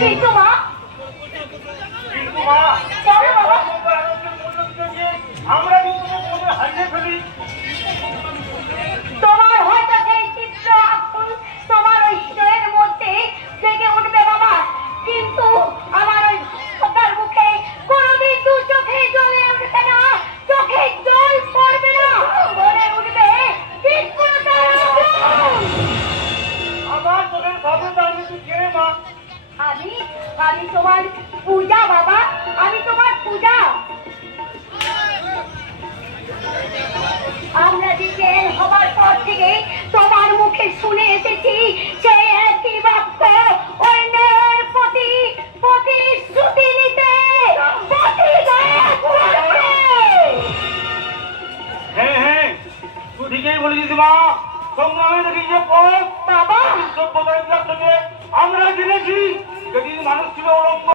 কিন্তু মা আমরা হারিয়ে ফেলি। তোমার হয়তো সেই চিত্র তোমার ওই হৃদয়ের মধ্যে জেগে উঠবে বাবা, কিন্তু আমার ওই তার মুখে কোনোদিন দু চোখে জ্বলে উঠবে না, চোখে জল পড়বে না, মনে উঠবে আমার তোদের ভাবে আমি তুই কে মা? আমি আমি তোমার পূজা বাবা, আমি তোমার পূজা। আমরা বিকেল হবার পর থেকে তোমার মুখে শুনে এসেছি সেই একই বাক্য, অন্যের প্রতি প্রতিশ্রুতি নিতে, হ্যাঁ তুই ঠিকই বলেছিস মা। সংগ্রামে দেখি যে পথ বাবা সভ্যতার থেকে আমরা জেনেছি যেদিন মানুষ ছিল